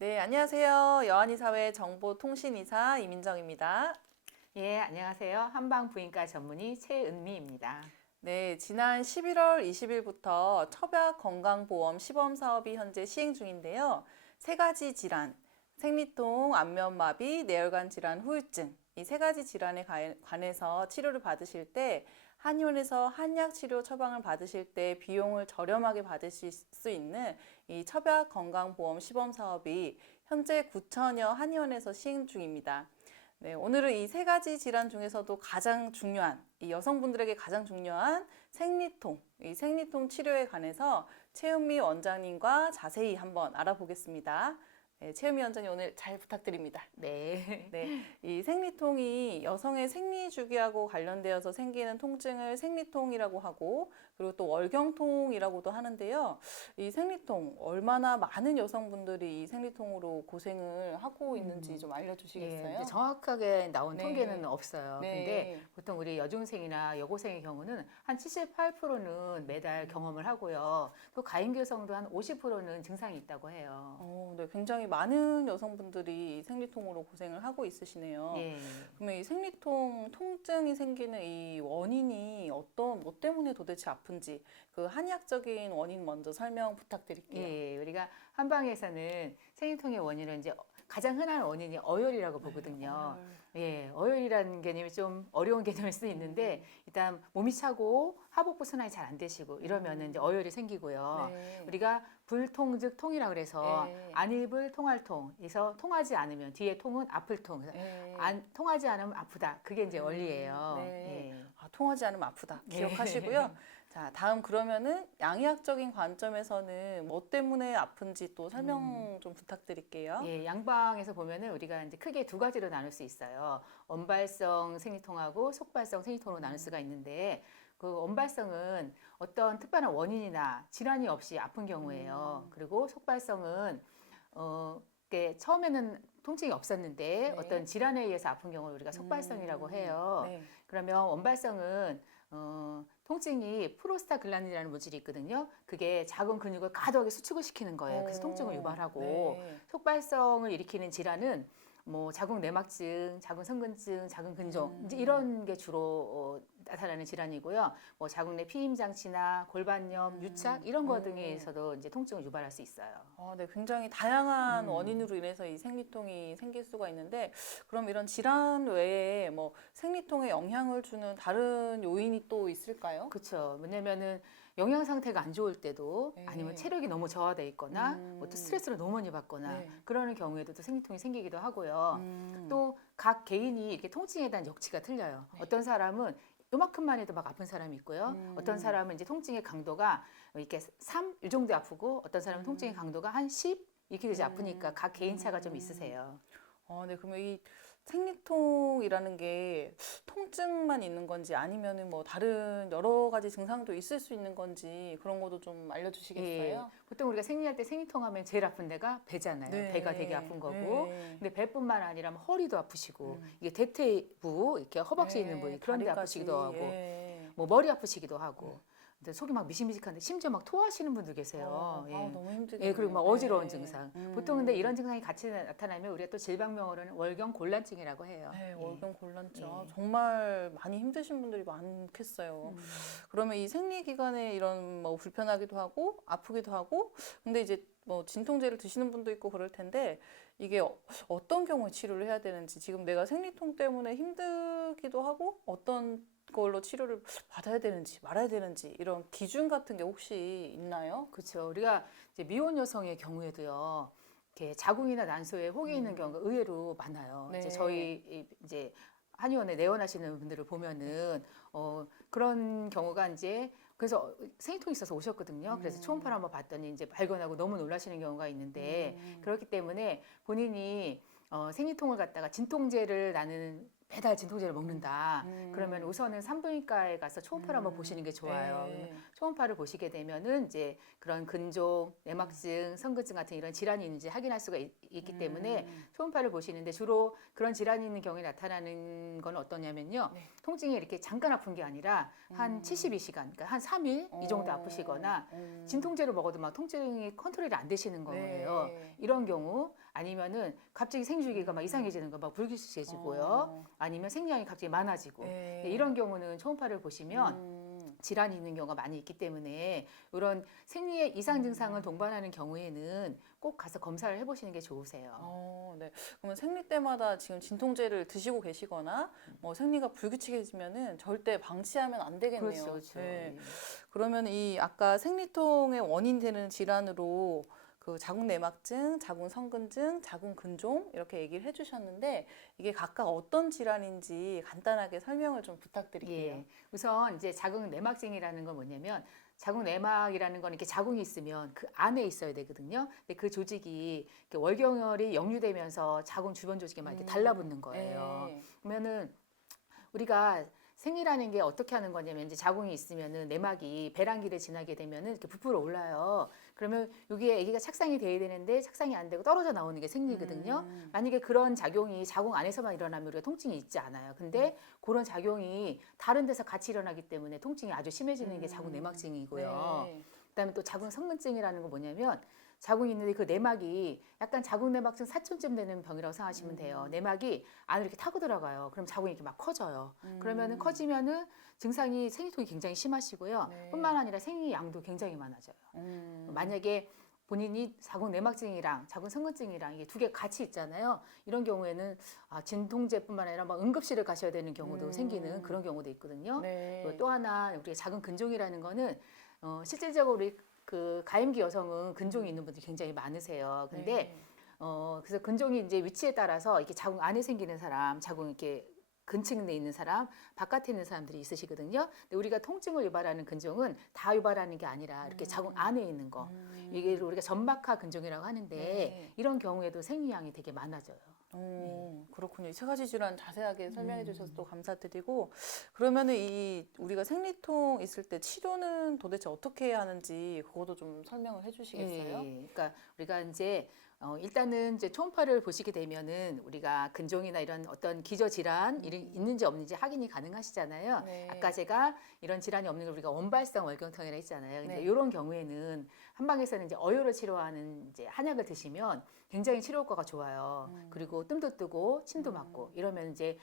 네, 안녕하세요. 여한의사회 정보통신이사 이민정입니다. 예, 안녕하세요. 한방부인과 전문의 최은미입니다. 네, 지난 11월 20일부터 첩약건강보험 시범사업이 현재 시행 중인데요. 세 가지 질환, 생리통, 안면마비, 뇌혈관 질환, 후유증 이 세 가지 질환에 관해서 치료를 받으실 때 한의원에서 한약 치료 처방을 받으실 때 비용을 저렴하게 받으실 수 있는 이 첩약건강보험 시범사업이 현재 9천여 한의원에서 시행 중입니다. 네, 오늘은 이 세 가지 질환 중에서도 가장 중요한, 이 여성분들에게 가장 중요한 생리통, 이 생리통 치료에 관해서 최은미 원장님과 자세히 한번 알아보겠습니다. 네, 최은미 원장님 오늘 잘 부탁드립니다. 네. 네, 이 생리통이 여성의 생리 주기하고 관련되어서 생기는 통증을 생리통이라고 하고, 그리고 또 월경통이라고도 하는데요. 이 생리통 얼마나 많은 여성분들이 이 생리통으로 고생을 하고 있는지 좀 예, 알려주시겠어요? 근데 정확하게 나온 네. 통계는 없어요. 근데 네. 보통 우리 여중생이나 여고생의 경우는 한 78%는 매달 경험을 하고요. 또 가임교성도 한 50%는 증상이 있다고 해요. 네, 굉장히 많은 여성분들이 생리통으로 고생을 하고 있으시네요. 예. 그러면 이 생리통 통증이 생기는 이 원인이 뭐 때문에 도대체 아픈지 그 한의학적인 원인 먼저 설명 부탁드릴게요. 예, 우리가 한방에서는 생리통의 원인은 이제 가장 흔한 원인이 어혈이라고 보거든요. 예, 어혈이라는 개념이 좀 어려운 개념일 수도 있는데 일단 몸이 차고 하복부 순환이 잘 안 되시고 이러면은 이제 어혈이 생기고요. 네. 우리가 불통 즉 통이라 그래서 네. 안입을 통할 통에서 통하지 않으면 뒤에 통은 아플 통. 그래서 네. 통하지 않으면 아프다. 그게 이제 원리예요. 네. 예. 통하지 않으면 아프다. 기억하시고요. 자, 다음 그러면은 양의학적인 관점에서는 뭐 때문에 아픈지 또 설명 좀 부탁드릴게요. 예, 양방에서 보면은 우리가 이제 크게 두 가지로 나눌 수 있어요. 원발성 생리통하고 속발성 생리통으로 나눌 수가 있는데 그 원발성은 어떤 특별한 원인이나 질환이 없이 아픈 경우예요. 그리고 속발성은 이게 처음에는 통증이 없었는데 네. 어떤 질환에 의해서 아픈 경우를 우리가 속발성이라고 해요. 네. 그러면 원발성은 통증이 프로스타글란딘이라는 물질이 있거든요. 그게 작은 근육을 과도하게 수축을 시키는 거예요. 그래서 통증을 유발하고 네. 속발성을 일으키는 질환은 뭐 자궁 내막증, 자궁 성근증, 자궁 근종 이제 이런 게 주로 나타나는 질환이고요. 뭐 자궁 내 피임 장치나 골반염, 유착 이런 거 등에서도 이제 통증을 유발할 수 있어요. 네, 굉장히 다양한 원인으로 인해서 이 생리통이 생길 수가 있는데, 그럼 이런 질환 외에 뭐 생리통에 영향을 주는 다른 요인이 또 있을까요? 그렇죠. 왜냐면은 영양 상태가 안 좋을 때도 네. 아니면 체력이 너무 저하돼 있거나 뭐 또 스트레스를 너무 많이 받거나 네. 그러는 경우에도 또 생리통이 생기기도 하고요. 음. 또 각 개인이 이렇게 통증에 대한 역치가 틀려요. 어떤 사람은 요만큼만 해도 막 아픈 사람이 있고요. 어떤 사람은 이제 통증의 강도가 이렇게 3, 이 정도 아프고 어떤 사람은 통증의 강도가 한 10 이렇게 되지 아프니까 각 개인차가 좀 있으세요. 네, 그러면 이 생리통이라는 게 통증만 있는 건지 아니면은 뭐 다른 여러 가지 증상도 있을 수 있는 건지 그런 것도 좀 예, 알려주시겠어요? 보통 우리가 생리할 때 생리통 하면 제일 아픈 데가 배잖아요. 네. 배가 되게 아픈 거고. 네. 근데 배뿐만 아니라 뭐 허리도 아프시고, 이게 대퇴부, 이렇게 허벅지 있는 부위, 그런 데 다리까지. 아프시기도 하고, 예. 뭐 머리 아프시기도 하고. 근데 속이 막 미식미식한데 심지어 막 토하시는 분들 계세요. 너무 힘들겠네요. 예, 그리고 막 어지러운 네. 증상. 보통 근데 이런 증상이 같이 나타나면 우리가 또 질병명으로는 월경곤란증이라고 해요. 네, 예. 월경곤란증. 예. 정말 많이 힘드신 분들이 많겠어요. 그러면 이 생리 기간에 이런 뭐 불편하기도 하고 아프기도 하고, 근데 이제 뭐 진통제를 드시는 분도 있고 그럴 텐데 이게 어떤 경우에 치료를 해야 되는지, 지금 내가 생리통 때문에 힘들기도 하고 어떤 걸로 치료를 받아야 되는지 말아야 되는지 이런 기준 같은 게 혹시 있나요? 그렇죠. 우리가 이제 미혼 여성의 경우에도요. 이렇게 자궁이나 난소에 혹이 있는 경우가 의외로 많아요. 네. 이제 저희 이제 한의원에 내원하시는 분들을 보면은 그런 경우가 이제 그래서 생리통이 있어서 오셨거든요. 그래서 초음파를 한번 봤더니 이제 발견하고 너무 놀라시는 경우가 있는데 그렇기 때문에 본인이 생리통을 갖다가 진통제를 나는 배달 진통제를 먹는다. 그러면 우선은 산부인과에 가서 초음파를 한번 보시는 게 좋아요. 네. 그러면 초음파를 보시게 되면은 이제 그런 근종, 내막증, 성근증 같은 이런 질환이 있는지 확인할 수가 있기 때문에 초음파를 보시는데 주로 그런 질환이 있는 경우에 나타나는 건 어떠냐면요. 통증이 이렇게 잠깐 아픈 게 아니라 한 72시간, 그러니까 한 3일 이 정도 아프시거나 진통제를 먹어도 막 통증이 컨트롤이 안 되시는 거예요. 네. 이런 경우 아니면은 갑자기 생주기가 막 이상해지는 거, 막 불규칙해지고요. 아니면 생리량이 갑자기 많아지고. 네. 이런 경우는 초음파를 보시면 음. 질환이 있는 경우가 많이 있기 때문에 이런 생리의 이상 증상을 동반하는 경우에는 꼭 가서 검사를 해보시는 게 좋으세요. 네. 그러면 생리 때마다 지금 진통제를 드시고 계시거나 뭐 생리가 불규칙해지면은 절대 방치하면 안 되겠네요. 그렇죠, 그렇죠. 네. 예. 그러면 이 아까 생리통의 원인 되는 질환으로 그 자궁내막증, 자궁성근증, 자궁근종 이렇게 얘기를 해주셨는데 이게 각각 어떤 질환인지 간단하게 설명을 좀 부탁드릴게요. 예. 우선 이제 자궁내막증이라는 건 뭐냐면 자궁내막이라는 건 이렇게 자궁이 있으면 그 안에 있어야 되거든요. 근데 그 조직이 이렇게 월경혈이 역류되면서 자궁 주변 조직에 막 이렇게 달라붙는 거예요. 네. 그러면은 우리가 생리라는 게 어떻게 하는 거냐면 이제 자궁이 있으면은 내막이 배란기를 지나게 되면은 이렇게 부풀어 올라요. 그러면 여기에 아기가 착상이 돼야 되는데 착상이 안 되고 떨어져 나오는 게 생리거든요. 만약에 그런 작용이 자궁 안에서만 일어나면 우리가 통증이 있지 않아요. 근데 그런 작용이 다른 데서 같이 일어나기 때문에 통증이 아주 심해지는 게 자궁 내막증이고요. 네. 그다음에 또 자궁 성근증이라는 건 뭐냐면 자궁이 있는데 그 내막이 약간 자궁 내막증 사촌쯤 되는 병이라고 생각하시면 돼요. 내막이 안으로 이렇게 타고 들어가요. 그럼 자궁이 이렇게 막 커져요. 그러면은 커지면은 증상이 생리통이 굉장히 심하시고요. 네. 뿐만 아니라 생리 양도 굉장히 많아져요. 만약에 본인이 자궁 내막증이랑 자궁 성근증이랑 이게 두 개 같이 있잖아요. 이런 경우에는 진통제뿐만 아니라 막 응급실을 가셔야 되는 경우도 생기는 그런 경우도 있거든요. 네. 그리고 또 하나 우리가 자궁 근종이라는 거는 실질적으로 우리 그 가임기 여성은 근종이 있는 분들이 굉장히 많으세요. 근데 네. 그래서 근종이 이제 위치에 따라서 이렇게 자궁 안에 생기는 사람, 자궁 이렇게 근층에 있는 사람, 바깥에 있는 사람들이 있으시거든요. 근데 우리가 통증을 유발하는 근종은 다 유발하는 게 아니라 이렇게 자궁 안에 있는 거. 이게 우리가 점막하 근종이라고 하는데 네. 이런 경우에도 생리량이 되게 많아져요. 그렇군요. 이 세 가지 질환 자세하게 설명해 주셔서 또 감사드리고 그러면은 이 우리가 생리통 있을 때 치료는 도대체 어떻게 해야 하는지 그것도 좀 설명을 해 주시겠어요? 예. 그러니까 우리가 이제 일단은 이제 초음파를 보시게 되면은 우리가 근종이나 이런 어떤 기저 질환 있는지 없는지 확인이 가능하시잖아요. 네. 아까 제가 이런 질환이 없는 걸 우리가 원발성 월경통이라 했잖아요. 근데 네. 이런 경우에는 한방에서는 이제 어혈을 치료하는 이제 한약을 드시면 굉장히 치료 효과가 좋아요. 그리고 뜸도 뜨고 침도 맞고 이러면 이제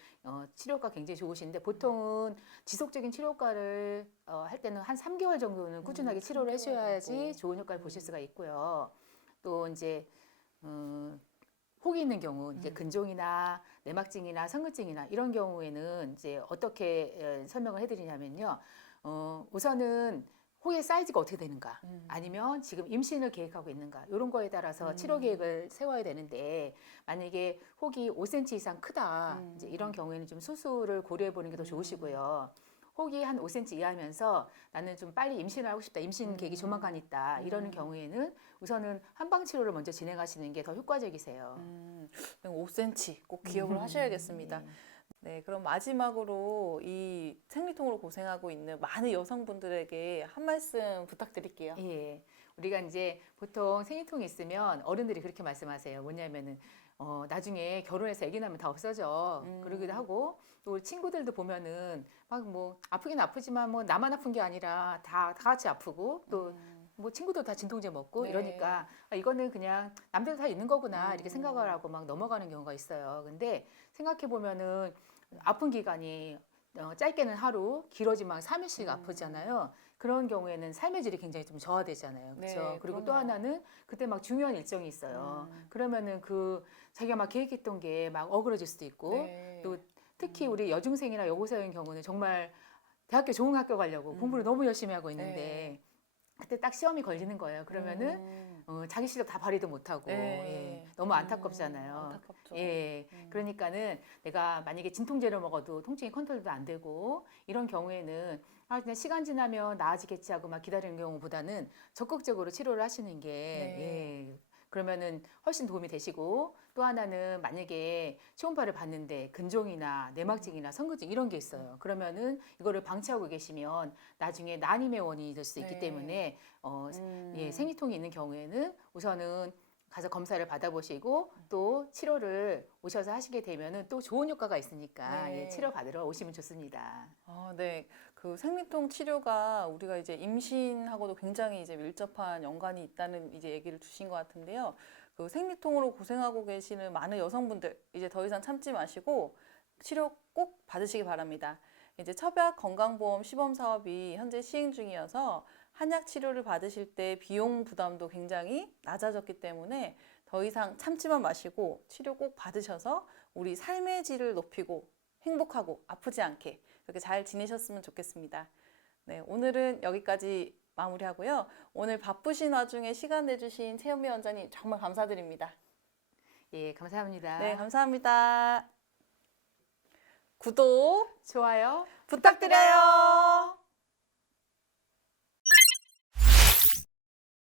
치료 효과 굉장히 좋으신데 보통은 지속적인 치료 효과를 할 때는 한 3개월 정도는 꾸준하게 치료를 3개월 하셔야지 정도. 좋은 효과를 보실 수가 있고요. 또 이제 혹이 있는 경우 이제 근종이나 내막증이나 성근증이나 이런 경우에는 이제 어떻게 설명을 해드리냐면요. 우선은 혹의 사이즈가 어떻게 되는가, 아니면 지금 임신을 계획하고 있는가, 이런 거에 따라서 치료 계획을 세워야 되는데 만약에 혹이 5cm 이상 크다, 이제 이런 경우에는 좀 수술을 고려해 보는 게 더 좋으시고요. 혹이 한 5cm 이하면서 나는 좀 빨리 임신을 하고 싶다, 임신 계획이 조만간 있다, 이러는 경우에는 우선은 한방 치료를 먼저 진행하시는 게 더 효과적이세요. 5cm 꼭 기억을 하셔야겠습니다. 네, 그럼 마지막으로 이 생리통으로 고생하고 있는 많은 여성분들에게 한 말씀 부탁드릴게요. 예. 우리가 이제 보통 생리통이 있으면 어른들이 그렇게 말씀하세요. 뭐냐면은 나중에 결혼해서 아기 낳으면 다 없어져. 그러기도 하고 또 우리 친구들도 보면은 막 뭐 아프긴 아프지만 뭐 나만 아픈 게 아니라 다 같이 아프고 또 뭐 친구도 다 진통제 먹고 네. 이러니까 이거는 그냥 남들도 다 있는 거구나 이렇게 생각을 하고 막 넘어가는 경우가 있어요. 근데 생각해 보면은 아픈 기간이 짧게는 하루, 길어지면 3일씩 아프잖아요. 그런 경우에는 삶의 질이 굉장히 좀 저하되잖아요. 그렇죠? 네, 그리고 또 그럼요. 하나는 그때 막 중요한 일정이 있어요. 그러면은 그 자기가 막 계획했던 게 막 어그러질 수도 있고 네. 또 특히 우리 여중생이나 여고생인 경우는 정말 대학교 좋은 학교 가려고 공부를 너무 열심히 하고 있는데 네. 그때 딱 시험이 걸리는 거예요. 그러면은 자기 실력 다 발휘도 못하고 네. 너무 안타깝잖아요. 안타깝죠. 예, 그러니까는 내가 만약에 진통제를 먹어도 통증이 컨트롤도 안 되고 이런 경우에는 그냥 시간 지나면 나아지겠지 하고 막 기다리는 경우보다는 적극적으로 치료를 하시는 게 네. 예, 그러면은 훨씬 도움이 되시고 또 하나는 만약에 초음파를 봤는데 근종이나 내막증이나 성근증 이런 게 있어요. 그러면은 이거를 방치하고 계시면 나중에 난임의 원인이 될 수 있기 네. 때문에 예, 생리통이 있는 경우에는 우선은 가서 검사를 받아보시고 또 치료를 오셔서 하시게 되면은 또 좋은 효과가 있으니까 네. 예, 치료 받으러 오시면 좋습니다. 네. 그 생리통 치료가 우리가 이제 임신하고도 굉장히 이제 밀접한 연관이 있다는 이제 얘기를 주신 것 같은데요. 그 생리통으로 고생하고 계시는 많은 여성분들 이제 더 이상 참지 마시고 치료 꼭 받으시기 바랍니다. 이제 첩약 건강보험 시범 사업이 현재 시행 중이어서 한약 치료를 받으실 때 비용 부담도 굉장히 낮아졌기 때문에 더 이상 참지만 마시고 치료 꼭 받으셔서 우리 삶의 질을 높이고 행복하고 아프지 않게 그렇게 잘 지내셨으면 좋겠습니다. 네, 오늘은 여기까지 마무리하고요. 오늘 바쁘신 와중에 시간 내주신 최현미 원장님 정말 감사드립니다. 예, 감사합니다. 네, 감사합니다. 구독 좋아요 부탁드려요.